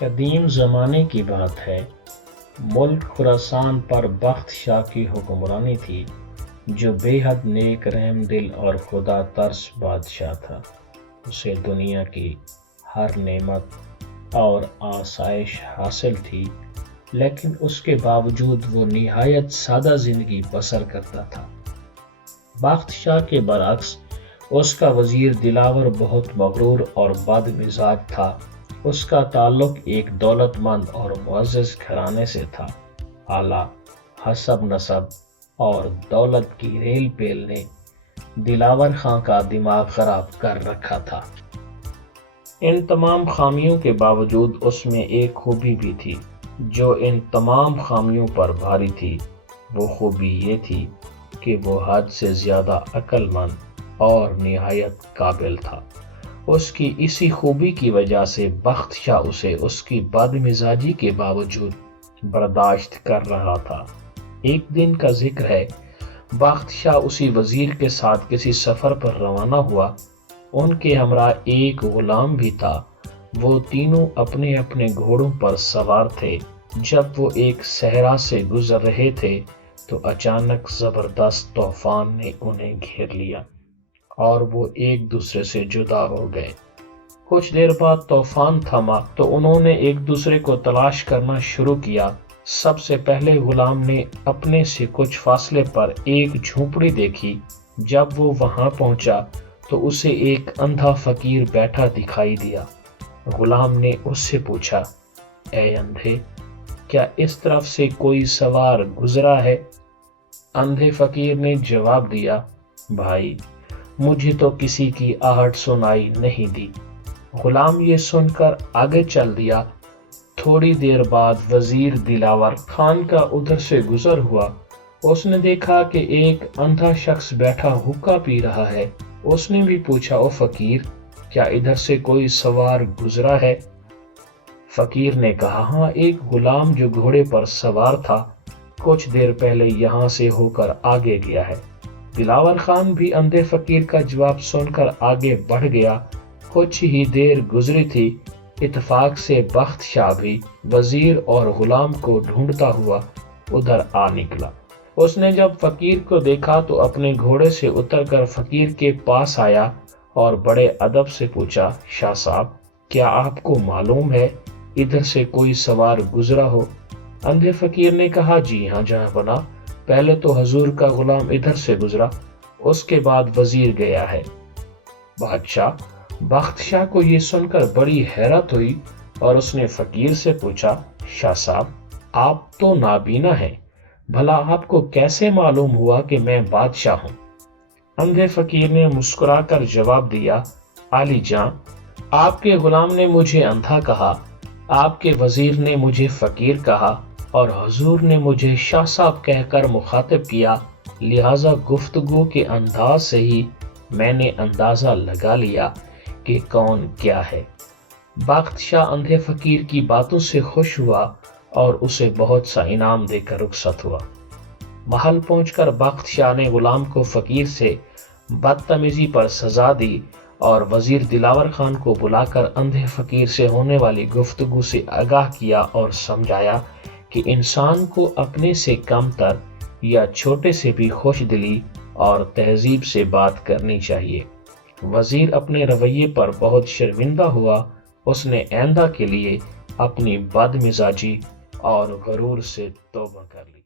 قدیم زمانے کی بات ہے، ملک خراسان پر بخت شاہ کی حکمرانی تھی، جو بے حد نیک رحم دل اور خدا ترس بادشاہ تھا۔ اسے دنیا کی ہر نعمت اور آسائش حاصل تھی، لیکن اس کے باوجود وہ نہایت سادہ زندگی بسر کرتا تھا۔ بخت شاہ کے برعکس اس کا وزیر دلاور بہت مغرور اور بد مزاج تھا۔ اس کا تعلق ایک دولت مند اور معزز گھرانے سے تھا۔ اعلیٰ حسب نسب اور دولت کی ریل پیل نے دلاور خان کا دماغ خراب کر رکھا تھا۔ ان تمام خامیوں کے باوجود اس میں ایک خوبی بھی تھی جو ان تمام خامیوں پر بھاری تھی۔ وہ خوبی یہ تھی کہ وہ حد سے زیادہ عقل مند اور نہایت قابل تھا۔ اس کی اسی خوبی کی وجہ سے بخت شاہ اسے اس کی بد مزاجی کے باوجود برداشت کر رہا تھا۔ ایک دن کا ذکر ہے، بخت شاہ اسی وزیر کے ساتھ کسی سفر پر روانہ ہوا۔ ان کے ہمراہ ایک غلام بھی تھا۔ وہ تینوں اپنے اپنے گھوڑوں پر سوار تھے۔ جب وہ ایک صحرا سے گزر رہے تھے تو اچانک زبردست طوفان نے انہیں گھیر لیا اور وہ ایک دوسرے سے جدا ہو گئے۔ کچھ دیر بعد طوفان تھما تو انہوں نے ایک دوسرے کو تلاش کرنا شروع کیا۔ سب سے پہلے غلام نے اپنے سے کچھ فاصلے پر ایک جھونپڑی دیکھی۔ جب وہ وہاں پہنچا تو اسے ایک اندھا فقیر بیٹھا دکھائی دیا۔ غلام نے اس سے پوچھا، اے اندھے، کیا اس طرف سے کوئی سوار گزرا ہے؟ اندھے فقیر نے جواب دیا، بھائی، مجھے تو کسی کی آہٹ سنائی نہیں دی۔ غلام یہ سن کر آگے چل دیا۔ تھوڑی دیر بعد وزیر دلاور خان کا ادھر سے گزر ہوا۔ اس نے دیکھا کہ ایک اندھا شخص بیٹھا حقہ پی رہا ہے۔ اس نے بھی پوچھا، او فقیر، کیا ادھر سے کوئی سوار گزرا ہے؟ فقیر نے کہا، ہاں، ایک غلام جو گھوڑے پر سوار تھا کچھ دیر پہلے یہاں سے ہو کر آگے گیا ہے۔ دلاور خان بھی اندھے فقیر کا جواب سن کر آگے بڑھ گیا۔ کچھ ہی دیر گزری تھی، اتفاق سے بخت شاہ بھی وزیر اور غلام کو ڈھونڈتا ہوا ادھر آ نکلا۔ اس نے جب فقیر کو دیکھا تو اپنے گھوڑے سے اتر کر فقیر کے پاس آیا اور بڑے ادب سے پوچھا، شاہ صاحب، کیا آپ کو معلوم ہے ادھر سے کوئی سوار گزرا ہو؟ اندھے فقیر نے کہا، جی ہاں جناب، پہلے تو حضور کا غلام ادھر سے گزرا، اس کے بعد وزیر گیا ہے۔ بادشاہ بخت شاہ کو یہ سن کر بڑی حیرت ہوئی اور اس نے فقیر سے پوچھا، شاہ صاحب، آپ تو نابینا ہیں، بھلا آپ کو کیسے معلوم ہوا کہ میں بادشاہ ہوں؟ اندھے فقیر نے مسکرا کر جواب دیا، عالی جاں، آپ کے غلام نے مجھے اندھا کہا، آپ کے وزیر نے مجھے فقیر کہا اور حضور نے مجھے شاہ صاحب کہہ کر مخاطب کیا، لہذا گفتگو کے انداز سے ہی میں نے اندازہ لگا لیا کہ کون کیا ہے۔ بخت شاہ اندھے فقیر کی باتوں سے خوش ہوا اور اسے بہت سا انعام دے کر رخصت ہوا۔ محل پہنچ کر بخت شاہ نے غلام کو فقیر سے بدتمیزی پر سزا دی اور وزیر دلاور خان کو بلا کر اندھے فقیر سے ہونے والی گفتگو سے آگاہ کیا اور سمجھایا کہ انسان کو اپنے سے کم تر یا چھوٹے سے بھی خوش دلی اور تہذیب سے بات کرنی چاہیے۔ وزیر اپنے رویے پر بہت شرمندہ ہوا۔ اس نے آئندہ کے لیے اپنی بد مزاجی اور غرور سے توبہ کر لی۔